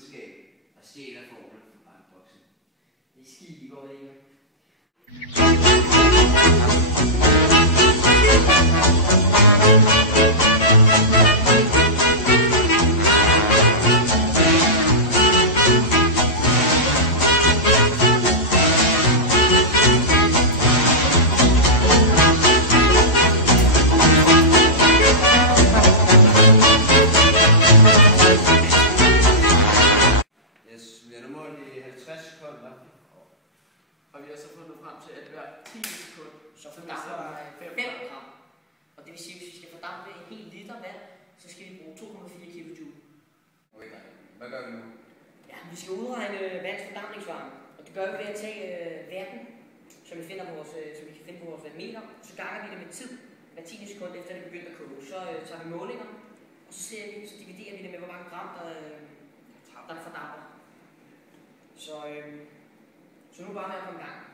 videnskab og stjæler formlen fra bankboksen. Det er skide godt, ikke? Og vi har så fundet frem til, at hver 10 sekund, så fordamper der 5 gram. Og det vil sige, at hvis vi skal fordampe en hel liter vand, så skal vi bruge 2,4 kJ. Okay, hvad gør vi nu? Ja, vi skal udregne vands fordampningsvarme. Og det gør vi ved at tage verden, som vi kan finde på vores meter, og så ganger vi det med tid. Hver 10 sekund efter det begynder at koge. Så tager vi målinger, og så dividerer vi det med, hvor mange gram der fordamper. Så nu bare med at komme i gang.